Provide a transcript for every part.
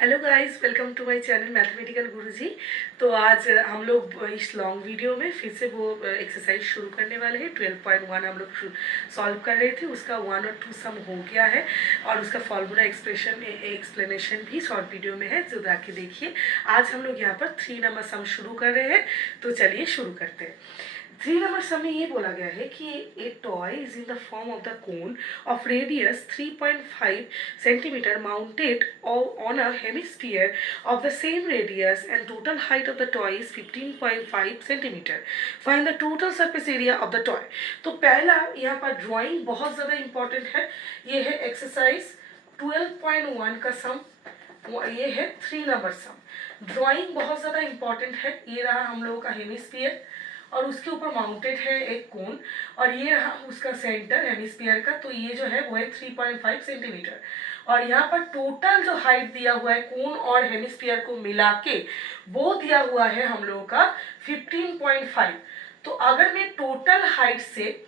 Hello guys, welcome to my channel mathematical Guruji. तो आज हम लोग इस लॉन्ग वीडियो में फिर से वो एक्सरसाइज शुरू करने वाले हैं। 12.1 हम लोग सॉल्व कर रहे थे, उसका 1 और 2 सम हो गया है और उसका फॉर्मूला एक्सप्लेनेशन भी शॉर्ट वीडियो में है, जो जाके देखिए। आज हम लोग यहाँ पर 3 नंबर सम शुरू कर रहे हैं, तो चलिए शुरू करते हैं। 3 नंबर सम में ये बोला गया है कि ए toy is in the form of the cone of radius 3.5 centimeter mounted on a hemisphere of the same radius and total height of the toy is 15.5 centimeter. Find the total surface area of the toy. तो पहला यहाँ पर drawing बहुत ज़्यादा important है। ये है exercise 12.1 का सम, ये है 3 नंबर सम। ड्राइंग बहुत ज़्यादा इम्पोर्टेंट है। ये रहा हम लोगों का हेमिस्फीयर और उसके ऊपर माउंटेड है एक कोन, और ये रहा उसका सेंटर हेमिस्फीयर का। तो ये जो है वो है 3.5 सेंटीमीटर, और यहाँ पर टोटल जो हाइट दिया हुआ है कोन और हेमिस्फीयर को मिला के वो दिया हुआ है हम लोगों का 15.5। तो अगर मैं टोटल हाइट से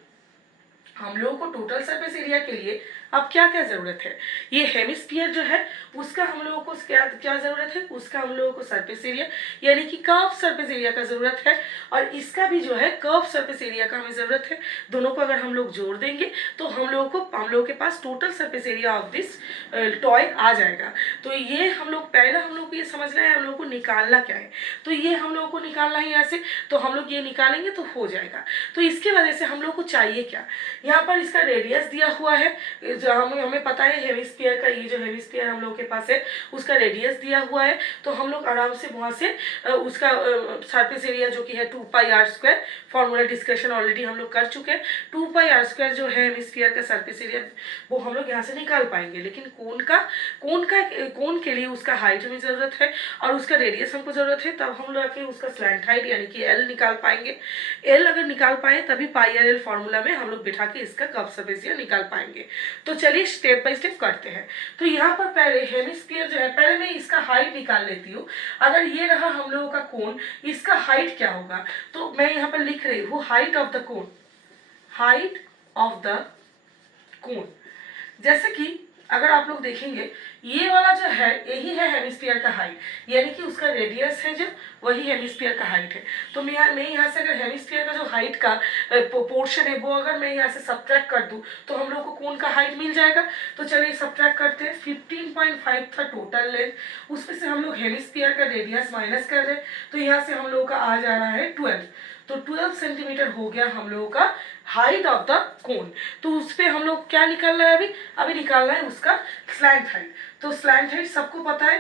हम लोगों को टोटल सरफेस एरिया के लिए अब क्या क्या ज़रूरत है, ये हेमिस्फीयर जो है उसका हम लोगों को क्या क्या ज़रूरत है, उसका हम लोगों को सरफेस एरिया यानी कि कर्व सरफेस एरिया का ज़रूरत है, और इसका भी जो है कर्व सरफेस एरिया का हमें ज़रूरत है। दोनों को अगर हम लोग जोड़ देंगे तो हम लोगों के पास total surface area of this toy आ जाएगा। तो ये हम लोग पहला हम लोग को ये समझना है हम लोग को निकालना क्या है। तो ये हम लोग को निकालना है यहाँ से, तो हम लोग ये निकालेंगे तो हो जाएगा। तो इसके वजह से हम लोग को चाहिए क्या, यहाँ पर इसका रेडियस दिया हुआ है, जो हमें पता है हेमिस्फीयर का, ये जो हेमिस्फीयर हम लोग के पास है उसका रेडियस दिया हुआ है। तो हम लोग आराम से वहाँ से उसका सरफेस एरिया जो कि है 2πr², फॉर्मूला डिस्कशन ऑलरेडी हम लोग कर चुके हैं। 2πr² जो है हेमिस्फीयर का सरफेस एरिया वो हम लोग यहाँ से निकाल पाएंगे, लेकिन कोन के लिए उसका हाइट हमें ज़रूरत है और उसका रेडियस हमको ज़रूरत है। तब हम लोग आके उसका स्लैंट हाइट यानी कि एल निकाल पाएंगे। एल अगर निकाल पाए तभी πr/l फॉर्मूला में हम लोग बिठा के इसका कर्व सरफेस एरिया निकाल पाएंगे। तो चलिए स्टेप बाय स्टेप करते हैं। तो यहाँ पर पहले हेमिस्फीयर जो है, पहले मैं इसका हाइट निकाल लेती हूँ। अगर ये रहा हम लोगों का कोन, इसका हाइट क्या होगा, तो मैं यहाँ पर लिख रही हूँ height of the cone, height of the cone. जैसे कि अगर आप लोग देखेंगे ये वाला जो है यही है हेमिस्फीयर का हाइट, यानी कि उसका रेडियस है जो वही हेमिस्फीयर का हाइट है। तो मैं यहाँ से अगर हेमिस्फीयर का जो हाइट का पोर्शन है वो अगर मैं यहाँ से सब्ट्रैक्ट कर दूँ तो हम लोग को कोन का हाइट मिल जाएगा। तो चलिए सब्ट्रैक्ट करते हैं। 15.5 था टोटल लेंथ, उसमें से हम लोग हेमिस्फीयर का रेडियस माइनस कर रहे हैं, तो यहाँ से हम लोग का आ जा रहा है 12। तो 12 सेंटीमीटर हो गया हम लोगों का हाइट ऑफ द कोन। तो उस पर हम लोग क्या निकालना है, अभी निकालना है उसका स्लैंट हाइट। तो स्लैंट हाइट सबको पता है,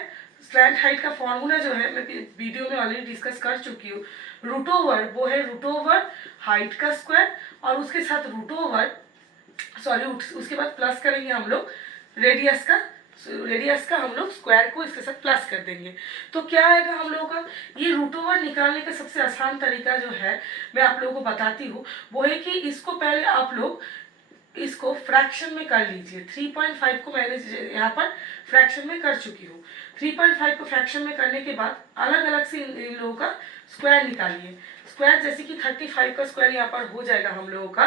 स्लैंट हाइट का फॉर्मूला जो है मैं वीडियो में ऑलरेडी डिस्कस कर चुकी हूँ। रूट ओवर वो है रूट ओवर हाइट का स्क्वायर, और उसके साथ रूट ओवर उसके बाद प्लस करेंगे हम लोग रेडियस का हम लोग स्क्वायर को इसके साथ प्लस कर देंगे। तो क्या आएगा हम लोगों का, ये रूट ओवर निकालने का सबसे आसान तरीका जो है मैं आप लोगों को बताती हूँ, वो है कि इसको पहले आप लोग इसको फ्रैक्शन में कर लीजिए। 3.5 को मैंने यहाँ पर फ्रैक्शन में कर चुकी हूँ। 3.5 को फ्रैक्शन में करने के बाद अलग अलग से इन लोगों का स्क्वायर निकालिए। स्क्वायर जैसे कि 35 का स्क्वायर यहाँ पर हो जाएगा हम लोगों का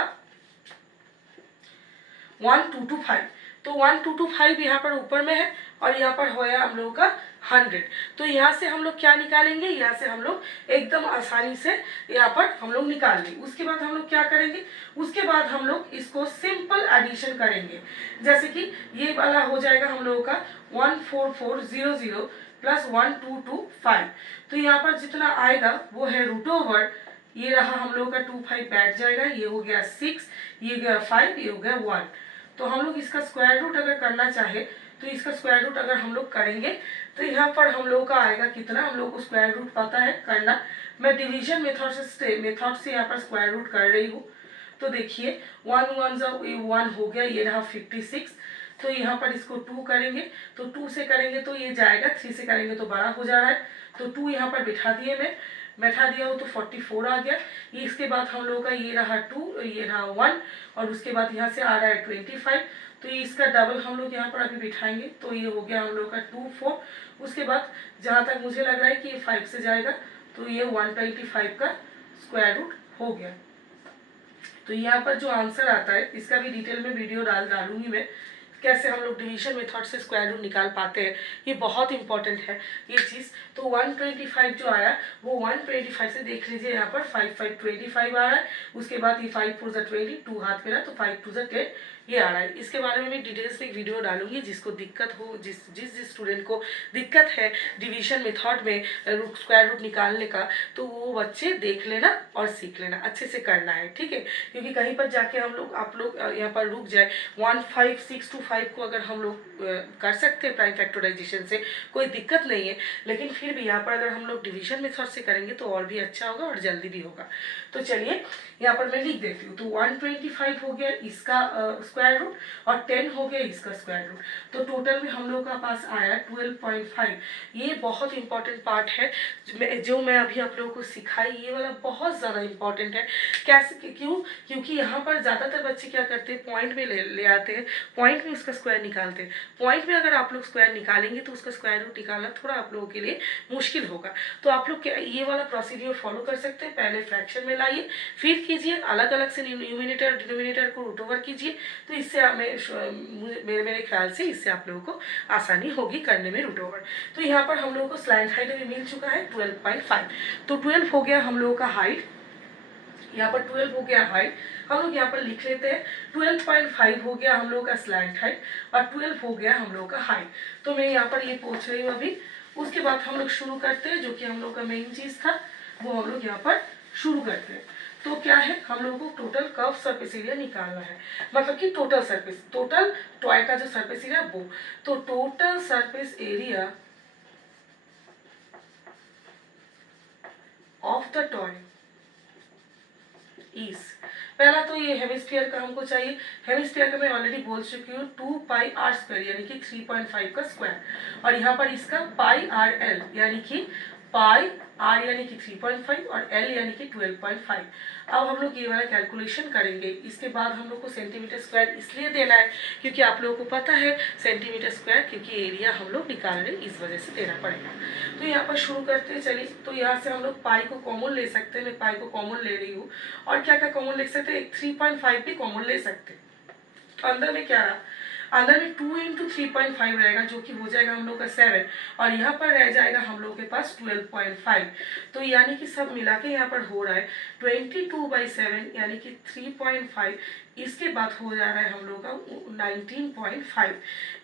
1225। तो 1225 यहाँ पर ऊपर में है और यहाँ पर होया हम लोगों का 100। तो यहाँ से हम लोग क्या निकालेंगे, यहाँ से हम लोग एकदम आसानी से यहाँ पर हम लोग निकाल लेंगे। उसके बाद हम लोग क्या करेंगे, उसके बाद हम लोग इसको सिंपल एडिशन करेंगे। जैसे कि ये वाला हो जाएगा हम लोगों का 14400 प्लस 1225। तो यहाँ पर जितना आएगा वो है रूट ओवर, ये रहा हम लोग का 25 बैठ जाएगा, ये हो गया 6, ये गया 5, ये हो गया 1। तो हम लोग इसका स्क्वायर रूट अगर करना चाहे तो इसका स्क्वायर रूट अगर हम लोग करेंगे तो यहाँ पर हम लोग का आएगा कितना, हम लोग को स्क्वायर रूट पता है करना। मैं डिवीजन मेथड से यहाँ पर स्क्वायर रूट कर रही हूँ। तो देखिए 1 1 1 हो गया, ये रहा 56। तो यहाँ पर इसको 2 करेंगे, तो 2 से करेंगे तो ये जाएगा, 3 से करेंगे तो बड़ा हो जा रहा है। तो 2 यहाँ पर बिठा दिए, मैं बैठा दिया हो तो 44 आ गया। ये इसके बाद हम लोग का ये रहा 2, ये रहा 1, और उसके बाद यहाँ से आ रहा है 25। तो ये इसका डबल हम लोग यहाँ पर अभी बिठाएंगे, तो ये हो गया हम लोग का 2 4। उसके बाद जहाँ तक मुझे लग रहा है कि ये 5 से जाएगा, तो ये 125 का स्क्वायर रूट हो गया। तो यहाँ पर जो आंसर आता है इसका भी डिटेल में वीडियो डालूंगी मैं, कैसे हम लोग डिवीजन मेथड से स्क्वायर रूट निकाल पाते हैं, ये बहुत इंपॉर्टेंट है ये चीज़। तो 125 जो आया वो 125 से देख लीजिए यहाँ पर 5 5 25 आ रहा है, उसके बाद ये 5 4 20, 2 हाथ में रहा तो 5 2 10 ये आ रहा है। इसके बारे में मैं डिटेल्स में एक वीडियो डालूंगी, जिसको दिक्कत हो, जिस स्टूडेंट को दिक्कत है डिवीजन मेथड में स्क्वायर रूट निकालने का, तो वो बच्चे देख लेना और सीख लेना, अच्छे से करना है, ठीक है। क्योंकि कहीं पर जाके आप लोग यहाँ पर रुक जाए। 15625 को अगर हम लोग कर सकते हैं प्राइम फैक्टराइजेशन से, कोई दिक्कत नहीं है, लेकिन फिर भी यहाँ पर अगर हम लोग डिवीजन मेथड से करेंगे तो और भी अच्छा होगा और जल्दी भी होगा। तो चलिए यहाँ पर मैं लिख देती हूँ। तो 125 हो गया इसका स्क्वायर रूट और 10 हो गया इसका स्क्वायर रूट, तो टोटल में हम लोग का पास आया 12.5। ये बहुत इंपॉर्टेंट पार्ट है जो मैं अभी आप लोगों को सिखाई, ये वाला बहुत ज़्यादा इंपॉर्टेंट है। कैसे, क्यों? क्योंकि यहाँ पर ज़्यादातर बच्चे क्या करते हैं, पॉइंट में ले आते हैं, पॉइंट में उसका स्क्वायर निकालते हैं। पॉइंट में अगर आप लोग स्क्वायर निकालेंगे तो उसका स्क्वायर रूट निकालना थोड़ा आप लोगों के लिए मुश्किल होगा। तो आप लोग ये वाला प्रोसीड्यूर फॉलो कर सकते हैं। पहले फ्रैक्शन में लाइए, फिर कीजिए अलग अलग से न्यूमिनेटर डिनोमिनेटर को रूट ओवर कीजिए, तो इससे मेरे ख्याल से इससे आप लोगों को आसानी होगी करने में रूट ओवर। तो यहाँ पर हम लोगों को स्लैंट हाइट अभी मिल चुका है 12.5। तो 12 हो गया हम लोगों का हाइट, यहाँ पर 12 हो गया हाइट, हम लोग यहाँ पर लिख लेते हैं 12.5 हो गया हम लोग का स्लैंट हाइट और 12 हो गया हम लोग का हाइट। तो मैं यहाँ पर ये पूछ रही हूँ अभी। उसके बाद हम लोग शुरू करते हैं, जो कि हम लोग का मेन चीज़ था वो हम लोग यहाँ पर शुरू करते हैं। तो क्या है, हम लोगों को टोटल कर्व सरफेस एरिया निकालना है, मतलब कि टोटल टॉय का जो सरफेस एरिया वो। तो total surface area of the toy is, पहला तो ये हेमिस्फीयर का हमको चाहिए। हेमिस्फीयर का मैं ऑलरेडी बोल चुकी हूँ 2πr² यानी कि 3.5 का स्क्वायर, और यहाँ पर इसका πrl यानी कि पाई आर यानी कि 3.5 और एल यानी कि 12.5। अब हम लोग ये वाला कैलकुलेशन करेंगे। इसके बाद हम लोग को सेंटीमीटर स्क्वायर इसलिए देना है क्योंकि आप लोगों को पता है सेंटीमीटर स्क्वायर, क्योंकि एरिया हम लोग निकाल रहे हैं इस वजह से देना पड़ेगा। तो यहाँ पर शुरू करते हैं, चलिए। तो यहाँ से हम लोग पाई को कॉमन ले सकते हैं, मैं पाई को कॉमन ले रही हूँ। और क्या क्या कॉमन ले सकते हैं, 3.5 भी कॉमन ले सकते हैं। तो अंदर में क्या रहा, अंदर में 2 × 3.5 रहेगा, जो कि हो जाएगा हम लोग का 7, और यहाँ पर रह जाएगा हम लोग के पास 12.5। तो यानी कि सब मिला के यहाँ पर हो रहा है 22/7 यानी कि 3.5। इसके बाद हो जा रहा है हम लोग का 19.5,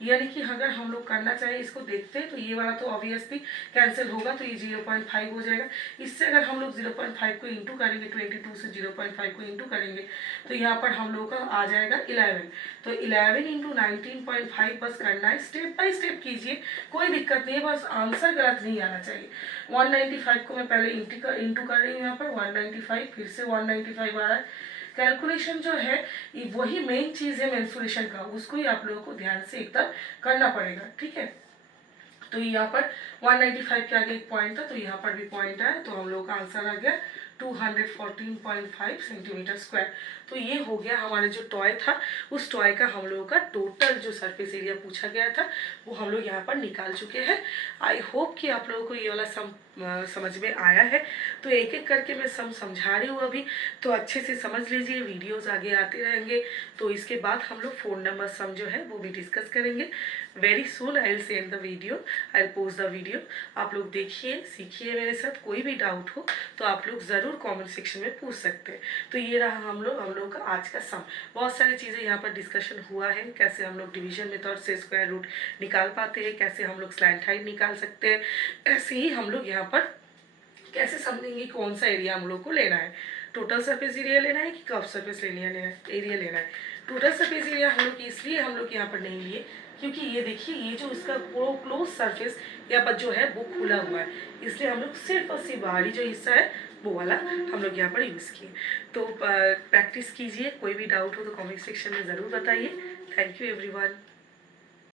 यानी कि अगर हम लोग करना चाहें इसको देखते हैं तो ये वाला तो ऑब्वियसली कैंसिल होगा, तो ये 0.5 हो जाएगा। इससे अगर हम लोग 0.5 को इंटू करेंगे, 22 से 0.5 को इंटू करेंगे तो यहाँ पर हम लोग का आ जाएगा 11। तो 11 × 19.5 बस करना है, स्टेप बाय स्टेप कीजिए, कोई दिक्कत नहीं है, बस आंसर गलत नहीं आना चाहिए। 195 को मैं पहले इंटू कर रही हूँ, यहाँ पर 195 फिर से 195 आ रहा है। कैलकुलेशन जो है ये वही मेन चीज़ है मेंसुरेशन का, उसको ही आप लोगों को ध्यान से एकदम करना पड़ेगा, ठीक है। तो यहाँ पर 195 के आगे एक पॉइंट था, तो यहाँ पर भी पॉइंट आया, तो हम लोगों का आंसर आ गया 214.5 सेंटीमीटर स्क्वायर। तो ये हो गया हमारा जो टॉय था, उस टॉय का हम लोगों का टोटल जो सरफेस एरिया पूछा गया था वो हम लोग यहाँ पर निकाल चुके हैं। आई होप कि आप लोगों को ये वाला समझ में आया है। तो एक एक करके मैं समझा रही हूँ अभी, तो अच्छे से समझ लीजिए, वीडियोस आगे आते रहेंगे। तो इसके बाद हम लोग 4 नंबर सम जो है वो भी डिस्कस करेंगे। Very soon I will send the video, I will post the video. आप लोग देखिए, सीखिए मेरे साथ। कोई भी डाउट हो तो आप लोग ज़रूर कमेंट सेक्शन में पूछ सकते हैं। तो ये रहा हम लोग का आज का सम। बहुत सारी चीज़ें यहाँ पर डिस्कशन हुआ है, कैसे हम लोग डिवीजन मेथड से स्क्वायर रूट निकाल पाते हैं, कैसे हम लोग स्लैंट हाइट निकाल सकते हैं, ऐसे ही हम लोग यहाँ पर कैसे समझेंगे कौन सा एरिया हम लोग को लेना है, टोटल सरफेस एरिया लेना है कि कर्व सरफेस एरिया लेना है। टोटल सरफेस एरिया हम लोग इसलिए हम लोग यहाँ पर नहीं लिए क्योंकि ये देखिए, ये जो इसका क्लोज सरफेस यहाँ पर जो है वो खुला हुआ है, इसलिए हम लोग सिर्फ और सिर्फ बाहरी जो हिस्सा है वो वाला हम लोग यहाँ पर यूज़ किए। तो प्रैक्टिस कीजिए, कोई भी डाउट हो तो कमेंट सेक्शन में ज़रूर बताइए। Thank you everyone.